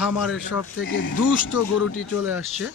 খামারের সব থেকে দুষ্ট গরুটি চলে আসছে।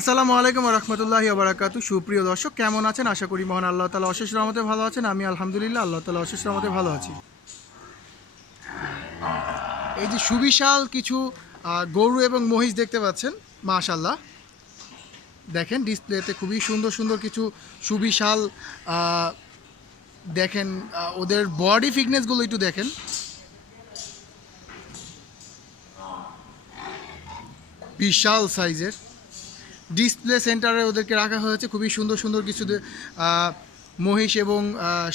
আসসালামু আলাইকুম রহমতুল্লাহি ওবারাকাতু। সুপ্রিয় দর্শক, কেমন আছেন? আশা করি মহান আল্লাহ তাআলা অশেষ রহমতে ভালো আছেন। আমি আলহামদুলিল্লাহ আল্লাহ তাআলা অশেষ রহমতে ভালো আছি। এই যে সুবিশাল কিছু গরু এবং মহিষ দেখতে পাচ্ছেন, মাশাআল্লাহ। দেখেন ডিসপ্লেতে খুবই সুন্দর সুন্দর কিছু সুবিশাল দেখেন ওদের বডি ফিটনেসগুলো একটু দেখেন। বিশাল সাইজের ডিসপ্লে সেন্টারে ওদেরকে রাখা হয়েছে। খুবই সুন্দর সুন্দর কিছু মহিষ এবং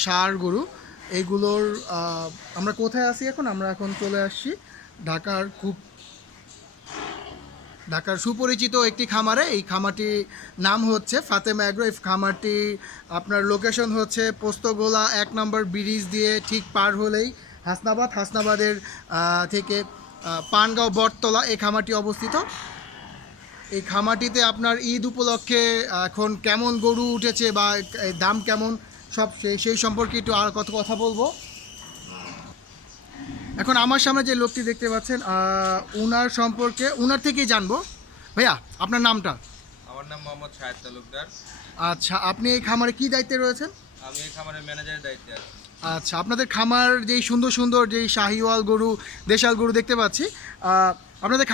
ষাঁড় গরু। এইগুলোর আমরা কোথায় আছি এখন? আমরা এখন চলে আসছি ঢাকার সুপরিচিত একটি খামারে। এই খামারটির নাম হচ্ছে ফাতেমা এগ্রো। এই খামারটি আপনার লোকেশন হচ্ছে পোস্তগোলা 1 নম্বর ব্রিজ দিয়ে ঠিক পার হলেই হাসনাবাদের থেকে পানগাঁও বটতলা এই খামারটি অবস্থিত। এই খামারটিতে আপনার ঈদ উপলক্ষে এখন কেমন গরু উঠেছে বা দাম কেমন, সব সেই সম্পর্কে একটু আর কথা বলবো। এখন আমার সামনে যে লোকটি দেখতে পাচ্ছেন, উনার সম্পর্কে উনার থেকেই জানবো। ভাইয়া, আপনার নামটা? আমার নাম মোহাম্মদ শাহেদ তালুকদার। আচ্ছা, আপনি এই খামারে কি দায়িত্বে রয়েছেন? আমি এই খামারের ম্যানেজারের দায়িত্বে আছি। আচ্ছা, আপনাদের খামার যেই সুন্দর সুন্দর যেই শাহিওয়াল গরু, দেশাল গরু দেখতে পাচ্ছি, আপনাদের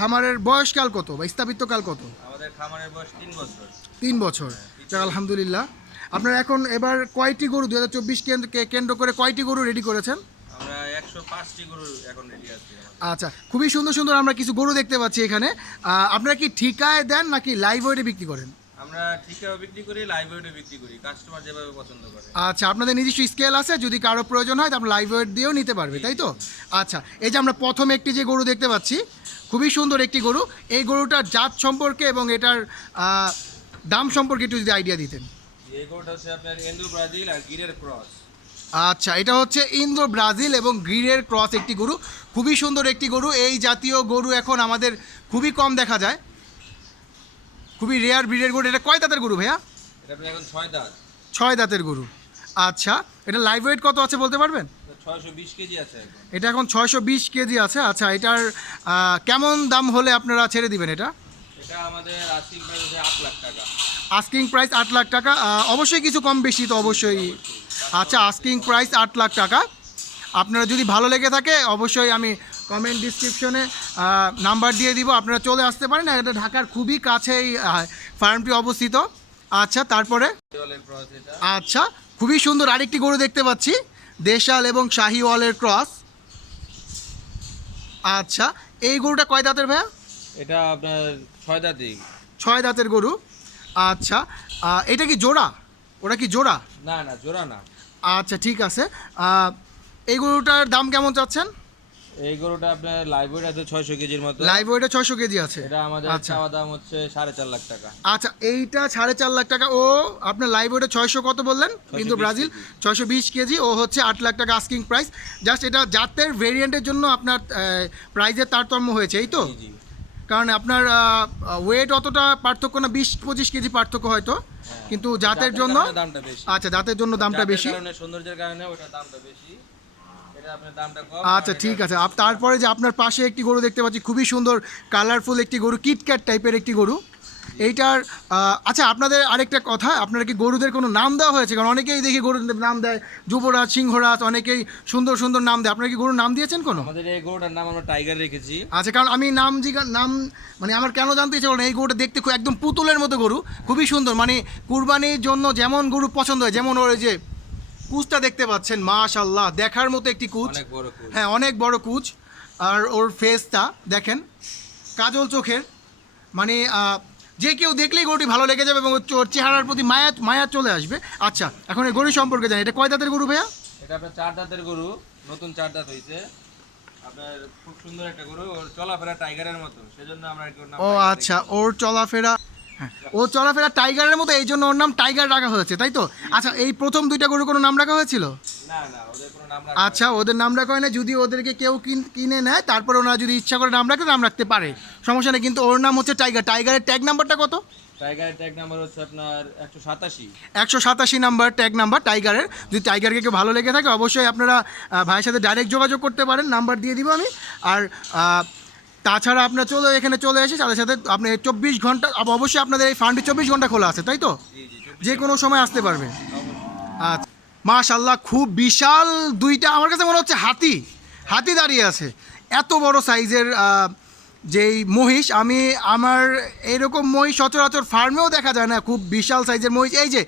খামারের বয়সকাল কত বা স্থাপিতকাল কত? আমাদের খামারের বয়স 3 বছর। 3 বছর। আলহামদুলিল্লাহ। আপনারা এখন এবার কয়টি গরু 2024 কেন্দ্র করে কয়টি গরু রেডি করেছেন? আমরা 105টি গরু এখন রেডি আছি। আচ্ছা, খুবই সুন্দর সুন্দর আমরা কিছু গরু দেখতে পাচ্ছি এখানে। আপনারা কি ঠিকায় দেন নাকি লাইভ ওয়েটে বিক্রি করেন? আমরা ঠিকাও বিক্রি করি, লাইভ ওয়েটে বিক্রি করি, কাস্টমার যেভাবে পছন্দ করে। আচ্ছা, আপনাদের নিজস্ব স্কেল আছে, যদি কারো প্রয়োজন হয় তারপর লাইভ ওয়েট দিয়েও নিতে পারবে, তাই তো? আচ্ছা, এই যে আমরা প্রথমে একটি যে গরু দেখতে পাচ্ছি, খুবই সুন্দর একটি গরু। এই গরুটার জাত সম্পর্কে এবং এটার দাম সম্পর্কে একটু যদি আইডিয়া দিতেন। এই গরুটা হচ্ছে আপনার ইন্দো ব্রাজিল আর গিরের ক্রস। আচ্ছা, এটা হচ্ছে ইন্দো ব্রাজিল এবং গিরের ক্রস একটি গরু। খুবই সুন্দর একটি গরু। এই জাতীয় গরু এখন আমাদের খুবই কম দেখা যায়, খুবই রেয়ার ব্রিডের গরু। এটা কয় দাঁতের গরু ভাইয়া? এটা আপনার এখন 6 দাঁত। 6 দাঁতের গরু। আচ্ছা, এটা লাইভ ওয়েট কত আছে বলতে পারবেন? 620 কেজি আছে এখন। এটা এখন 620 কেজি আছে। আচ্ছা, এটার কেমন দাম হলে আপনারা ছেড়ে দিবেন এটা? এটা আমাদের আস্কিং প্রাইস হচ্ছে 8 লাখ টাকা। আস্কিং প্রাইস 8 লাখ টাকা। অবশ্যই কিছু কম বেশি তো অবশ্যই। আচ্ছা, আস্কিং প্রাইস 8 লাখ টাকা। আপনারা যদি ভালো লেগে থাকে অবশ্যই আমি কমেন্ট ডিসক্রিপশনে নাম্বার দিয়ে দিব, আপনারা চলে আসতে পারেন। এটা ঢাকার খুবই কাছেই ফার্মটি অবস্থিত। আচ্ছা, তারপরে? আচ্ছা, খুবই সুন্দর আরেকটি গরু দেখতে পাচ্ছি, দেশাল এবং শাহিওয়ালের ক্রস। আচ্ছা, এই গরুটা কয় দাঁতের ভাইয়া? এটা আপনার 6 দাঁতই। 6 দাঁতের গরু। আচ্ছা, এটা কি জোড়া? ওটা কি জোড়া? না, জোড়া না। আচ্ছা, ঠিক আছে। এই গরুটার দাম কেমন চাচ্ছেন? এই গরুটা আপনার লাইভ ওয়েট আছে 600 কেজির মতো। লাইভ ওয়েটে 600 কেজি আছে। এটা আমাদের আচ্ছা চাওয়া দাম হচ্ছে 4.5 লাখ টাকা। আচ্ছা, এইটা 4.5 লাখ টাকা। ও আপনার লাইভ ওয়েটে 600 কত বললেন? কিন্তু 620 ব্রাজিল কেজি। 620 কেজি, ও হচ্ছে 8 লাখ টাকা আস্কিং প্রাইস। জাস্ট এটা জাতের ভেরিয়েন্টের জন্য আপনার প্রাইজের তারতম্য হয়েছে, এই তো? জি জি। কারণ আপনার ওয়েট অতটা পার্থক্য না, 20-25 কেজি পার্থক্য হয়তো, কিন্তু জাতের জন্য কারণে দামটা বেশি। আচ্ছা জাতের জন্য দামটা জাতের বেশি। কারণে, সৌন্দর্যের কারণে ওটা দামটা বেশি। এটা আপনার দামটা কম। আচ্ছা ঠিক আছে। তারপরে যে আপনার পাশে একটি গরু দেখতে পাচ্ছি, খুবই সুন্দর কালারফুল একটি গরু, কিটক্যাট টাইপের একটি গরু। এইটার আচ্ছা, আপনাদের আরেকটা কথা, আপনারা কি গরুদের কোনো নাম দেওয়া হয়েছে? কারণ অনেকেই দেখি গরুর নাম দেয় যুবরাজ, সিংহরাজ, অনেকেই সুন্দর সুন্দর নাম দেয়। আপনারা কি গরুর নাম দিয়েছেন কোনো? আমাদের এই গরুটার নাম আমরা টাইগার রেখেছি। আচ্ছা, কারণ আমি নাম মানে আমার কেন জানতে ইচ্ছে করে, এই গরুটা দেখতে খুব একদম পুতুলের মতো গরু, খুবই সুন্দর। মানে কুরবানির জন্য যেমন গরু পছন্দ হয়, যেমন ওর যে কুচটা দেখতে পাচ্ছেন, মাশাআল্লাহ দেখার মতো একটি কুচ। অনেক বড় কুচ। হ্যাঁ, অনেক বড় কুচ। আর ওর ফেসটা দেখেন, কাজল চোখের, মানে যে কেউ দেখলেই গরুটি ভালো লেগে যাবে এবং ওর চেহারার প্রতি মায়া চলে আসবে। আচ্ছা, এখন এই গরু সম্পর্কে জানি, এটা কয় দাঁতের গরু ভাইয়া? এটা আপনার 4 দাঁতের গরু, নতুন 4 দাঁত হয়েছে। আপনার খুব সুন্দর একটা গরু, ওর চলাফেরা টাইগারের মতো, সেজন্য আমরা আর কি ওর নাম ও টাইগার আচ্ছা, ওর চলাফেরা, হ্যাঁ, ও চলাফেরা টাইগারের মতো, এই জন্য ওর নাম টাইগার রাখা হয়েছে, তাই তো? আচ্ছা, এই প্রথম দুইটা গরু কোনো নাম রাখা হয়েছিল? না না, ওদের কোনো নাম রাখা আচ্ছা, ওদের নাম রাখা হয় না। যদি ওদেরকে কেউ কিনে নেয়, তারপরে ওনারা যদি ইচ্ছা করে নাম রাখতে পারে, সমস্যা নেই। কিন্তু ওর নাম হচ্ছে টাইগার। টাইগারের ট্যাগ নাম্বারটা কত? টাইগারের ট্যাগ নাম্বার হচ্ছে আপনার 187। 187 নাম্বার ট্যাগ নাম্বার টাইগারের। যদি টাইগারকে কেউ ভালো লেগে থাকে, অবশ্যই আপনারা ভাইয়ের সাথে ডাইরেক্ট যোগাযোগ করতে পারেন, নাম্বার দিয়ে দিব আমি। আর তাছাড়া আপনার এখানে চলে এসে তাদের সাথে আপনি 24 ঘন্টা, অবশ্যই আপনাদের এই ফান্ডে 24 ঘন্টা খোলা আছে, তাই তো? জি জি, যে কোনো সময় আসতে পারবে। অবশ্যই। আচ্ছা, মাশাআল্লাহ খুব বিশাল দুইটা, আমার কাছে মনে হচ্ছে হাতি দাঁড়িয়ে আছে। এত বড় সাইজের যেই মহিষ, আমার এরকম মহিষ সচরাচর ফার্মেও দেখা যায় না, খুব বিশাল সাইজের মহিষ। এই যে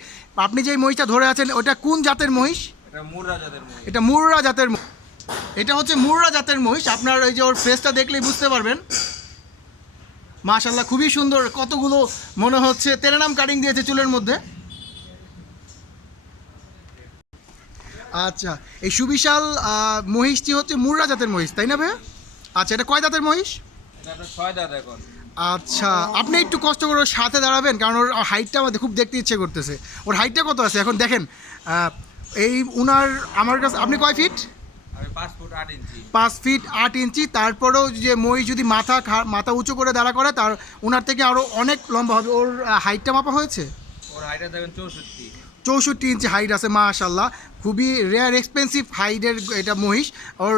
আপনি যেই মহিষটা ধরে আছেন, ওটা কোন জাতের মহিষ? এটা মুররা জাতের মহিষ। এটা মুর্রা জাতের এটা হচ্ছে মুর্রা জাতের মহিষ। আপনার ওই যে ওর ফেসটা দেখলেই বুঝতে পারবেন। মাশাআল্লাহ খুবই সুন্দর, কতগুলো মনে হচ্ছে তেরেনাম কাটিং দিয়েছে চুলের মধ্যে। আচ্ছা, এই সুবিশাল মহিষটি হচ্ছে মুর্রা জাতের মহিষ, তাই না ভাইয়া? আচ্ছা, এটা কয় দাঁতের মহিষ? এটা আপনার 6 দাঁত এখন। আচ্ছা, আপনি একটু কষ্ট করে ওর সাথে দাঁড়াবেন, কারণ ওর হাইটটা আমাদের খুব দেখতে ইচ্ছে করতেছে। ওর হাইটটা কত আছে এখন দেখেন। এই আমার কাছে, আপনি কয় ফিট? আমি 5 ফুট 8 ইঞ্চি। 5 ফিট 8 ইঞ্চি। তারপরেও যে মহিষ যদি মাথা উঁচু করে দাঁড়া করে, তার ওনার থেকে আরও অনেক লম্বা হবে। ওর হাইটটা মাপা হয়েছে? ওর হাইটটা দেখেন 64। 64 ইঞ্চি হাইট আছে, মাশাআল্লাহ খুবই রেয়ার এক্সপেন্সিভ হাইটের এটা মহিষ। ওর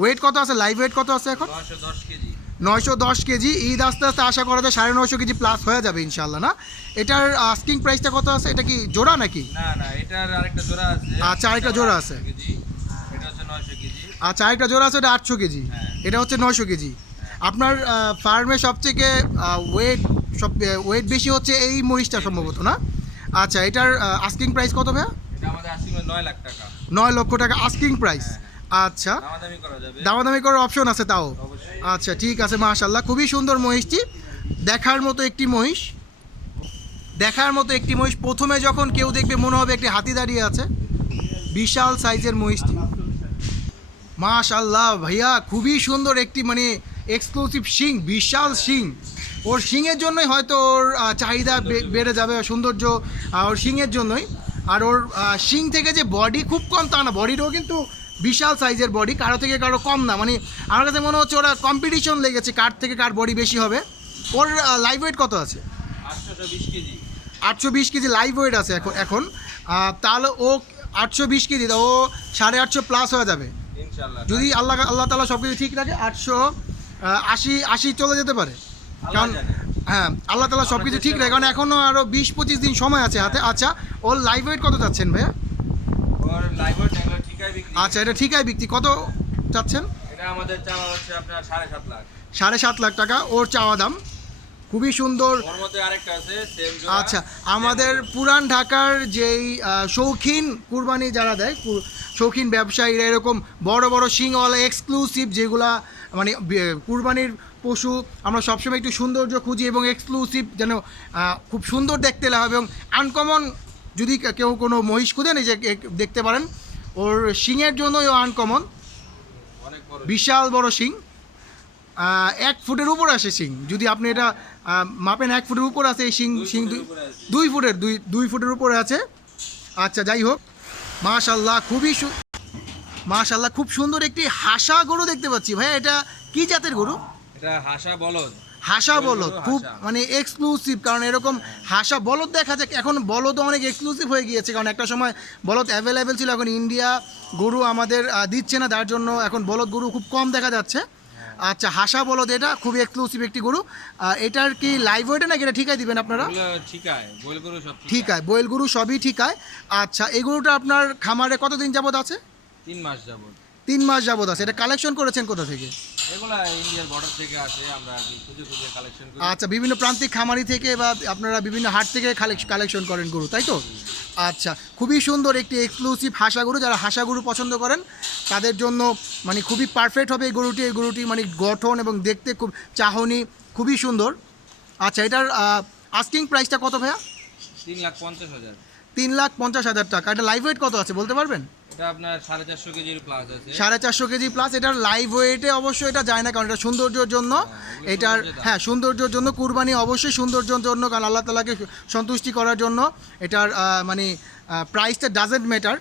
ওয়েট কত আছে, লাইভ ওয়েট কত আছে এখন? 910 কেজি। 910 কেজি। ঈদ আস্তে আস্তে আশা করা যায় 950 কেজি প্লাস হয়ে যাবে ইনশাল্লাহ, না? এটার আস্কিং প্রাইসটা কত আছে? এটা কি জোড়া নাকি? না না, এটার আরেকটা জোড়া আছে। আচ্ছা, আরেকটা জোড়া আছে। কেজি। এটা হচ্ছে 900 কেজি। আচ্ছা, আরেকটা জোড়া আছে, এটা 800 কেজি। হ্যাঁ। এটা হচ্ছে 900 কেজি। আপনার ফার্মে সবথেকে ওয়েট বেশি হচ্ছে এই মহিষটা সম্ভবত, না? আচ্ছা, এটার আস্কিং প্রাইস কত ভাইয়া? এটা আমাদের আসলে 9 লাখ টাকা। 9 লক্ষ টাকা আস্কিং প্রাইস। আচ্ছা, দামাদামি করা যাবে। দামাদামি করার অপশন আছে তাও? অবশ্যই। আচ্ছা ঠিক আছে, মাশাআল্লাহ খুবই সুন্দর মহিষটি, দেখার মতো একটি মহিষ। প্রথমে যখন কেউ দেখবে মনে হবে একটি হাতি দাঁড়িয়ে আছে, বিশাল সাইজের মহিষটি। মাশাআল্লাহ ভাইয়া, খুবই সুন্দর একটি, মানে এক্সক্লুসিভ শিং, বিশাল শিং। ওর শিংয়ের জন্যই হয়তো ওর চাহিদা বেড়ে যাবে, সৌন্দর্য ওর শিংয়ের জন্যই। আর ওর শিং থেকে যে বডি খুব কম তা না, বডিটাও কিন্তু বিশাল সাইজের বডি, কারো থেকে কারো কম না। মানে আমার কাছে মনে হচ্ছে ওরা কম্পিটিশন লেগেছে কার থেকে কার বডি বেশি হবে। ওর লাইভ ওয়েট কত আছে? 820 কেজি। 820 কেজি লাইভ ওয়েট আছে এখন। তাহলে ও 820 কেজি, ও 850 প্লাস হয়ে যাবে ইনশাআল্লাহ। যদি আল্লাহ তাআলা সব কিছু ঠিক রাখে। 880 চলে যেতে পারে, কারণ হ্যাঁ, আল্লাহ তাআলা সব কিছু ঠিক রাখে, কারণ এখনও আরও 20-25 দিন সময় আছে হাতে। আচ্ছা, ওর লাইভ ওয়েট কত চাচ্ছেন ভাইয়া? ওর লাইভ ওয়েট এগুলো ঠিকই বিক্রি। আচ্ছা, এটা ঠিকাই বিক্রি, কত চাচ্ছেন? এটা আমাদের চাওয়া হচ্ছে আপনার 7.5 লাখ। 7.5 লাখ টাকা ওর চাওয়া দাম। খুবই সুন্দর। ওর মধ্যে আরেকটা আছে সেম জোড়া। আচ্ছা, আমাদের পুরান ঢাকার যেই শৌখিন কুরবানি যারা দেয়, শৌখিন ব্যবসায়ীরা, এরকম বড় বড় শিংওয়ালা এক্সক্লুসিভ যেগুলা, মানে কুরবানির পশু, আমরা সবসময় একটু সৌন্দর্য খুঁজি এবং এক্সক্লুসিভ যেন খুব সুন্দর দেখতে লাগে এবং আনকমন। যদি কেউ কোনো মহিষ খুঁজেন, এই যে দেখতে পারেন, ওর শিংয়ের জন্যই ও আনকমন। অনেক বড়। বিশাল বড় শিং, 1 ফুটের উপর আসে শিং। যদি আপনি এটা মাপেন 1 ফুটের উপর আছে এই শিং। শিং 2 ফুটের উপরে আছে। আচ্ছা, যাই হোক, মাশাল্লাহ মাশাল্লাহ খুব সুন্দর একটি হাসা গরু দেখতে পাচ্ছি। ভাই এটা কি জাতের গরু? এটা হাসা বলদ। হাসা বলদ বলদ, গরু, খুব হাসা। মানে এক্সক্লুসিভ, কারণ এরকম হাসা বলদ দেখা যায় এখন। বলদও অনেক এক্সক্লুসিভ হয়ে গিয়েছে, কারণ একটা সময় বলদ অ্যাভেলেবেল ছিল, এখন ইন্ডিয়া গরু আমাদের দিচ্ছে না, তার জন্য এখন বলদ গরু খুব কম দেখা যাচ্ছে। আচ্ছা, হাসা বলদ এটা খুবই এক্সক্লুসিভ একটি গরু। এটার কি লাইভ ওয়েটে নাকি এটা ঠিকাই দিবেন আপনারা? এগুলো ঠিকায়, বইল গরু সব ঠিকায়, বয়েল গরু সবই ঠিকায়। আচ্ছা, এই গরুটা আপনার খামারে কতদিন যাবত আছে? 3 মাস যাবত। 3 মাস যাবত আছে। এটা কালেকশন করেছেন কোথা থেকে? এগুলা ইন্ডিয়ার বর্ডার থেকে আসে, আমরা আর কি খুঁজে খুঁজে কালেকশন করি। আচ্ছা, বিভিন্ন প্রান্তিক খামারি থেকে বা আপনারা বিভিন্ন হাট থেকে কালেকশন করেন গরু, তাই তো? আচ্ছা, খুবই সুন্দর একটি এক্সক্লুসিভ হাসা গরু। যারা হাসা গরু পছন্দ করেন তাদের জন্য মানে খুবই পারফেক্ট হবে এই গরুটি। এই গরুটি মানে গঠন এবং দেখতে খুব চাহনি খুবই সুন্দর। আচ্ছা, এটার আস্কিং প্রাইসটা কত ভাইয়া? 3,50,000। 3,50,000 টাকা। এটা লাইভ ওয়েট কত আছে বলতে পারবেন? এটা আপনার 450 কেজির প্লাস আছে। 450 কেজি প্লাস। এটার লাইভ ওয়েটে অবশ্যই এটা যায় না, কারণ এটা সৌন্দর্যের জন্য। এটার হ্যাঁ, সৌন্দর্যের জন্য, কুরবানি অবশ্যই সৌন্দর্যের জন্য, কারণ আল্লাহ তাআলাকে সন্তুষ্টি করার জন্য এটার মানে প্রাইসটা ডাজেন্ট ম্যাটার।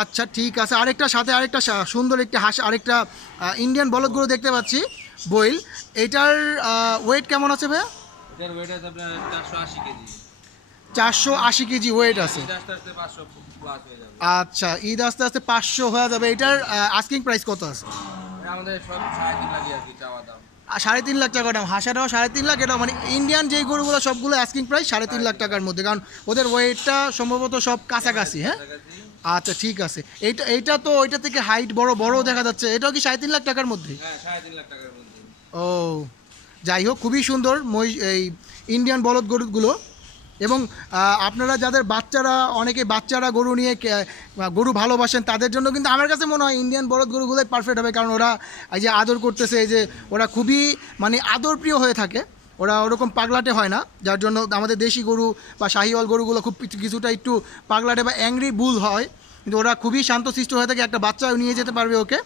আচ্ছা, ঠিক আছে। আরেকটা সুন্দর একটি আরেকটা ইন্ডিয়ান বলদ গরু দেখতে পাচ্ছি, বইল। এটার ওয়েট কেমন আছে ভাইয়া? এটার ওয়েট আছে আপনার 480 কেজি। 480 কেজি ওয়েট আছে। এটা আস্তে আস্তে 500 প্লাস হয়ে যাবে। আচ্ছা, ঈদ আস্তে আস্তে 500 হয়ে যাবে। এটার আস্কিং প্রাইস কত আছে? এটা আমাদের সব 3.5 লাখ আর কি চাওয়া দাম। 3.5 লাখ টাকা দাম। হাসাটাও 3.5 লাখ। এটা মানে ইন্ডিয়ান যেই গরুগুলো সবগুলো আস্কিং প্রাইস 3.5 লাখ টাকার মধ্যে, কারণ ওদের ওয়েটটা সম্ভবত সব কাছাকাছি। হ্যাঁ, আচ্ছা, ঠিক আছে। এইটা তো ওইটা থেকে হাইট বড় দেখা যাচ্ছে। এটাও কি 3.5 লাখ টাকার মধ্যে? হ্যাঁ, 3.5 লাখ টাকার মধ্যে। ও, যাই হোক, খুবই সুন্দর এই ইন্ডিয়ান বলদ গরুগুলো। এবং আপনারা যাদের অনেকে বাচ্চারা গরু নিয়ে গরু ভালোবাসেন, তাদের জন্য কিন্তু আমার কাছে মনে হয় ইন্ডিয়ান বলদ গরুগুলোই পারফেক্ট হবে, কারণ ওরা এই যে আদর করতেছে, এই যে ওরা খুবই মানে আদরপ্রিয় হয়ে থাকে, ওরা ওরকম পাগলাটে হয় না। যার জন্য আমাদের দেশি গরু বা শাহিওয়াল গরুগুলো খুব কিছুটা একটু পাগলাটে বা অ্যাংরি বুল হয়, কিন্তু ওরা খুবই শান্তশিষ্ট হয়ে থাকে। একটা বাচ্চা নিয়ে যেতে পারবে ওকে।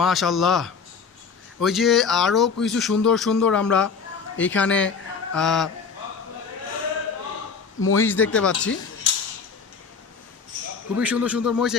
মাশাল্লাহ। ওই যে আরও কিছু সুন্দর সুন্দর আমরা এইখানে মহিষ দেখতে পাচ্ছি, খুবই সুন্দর সুন্দর মহিষ।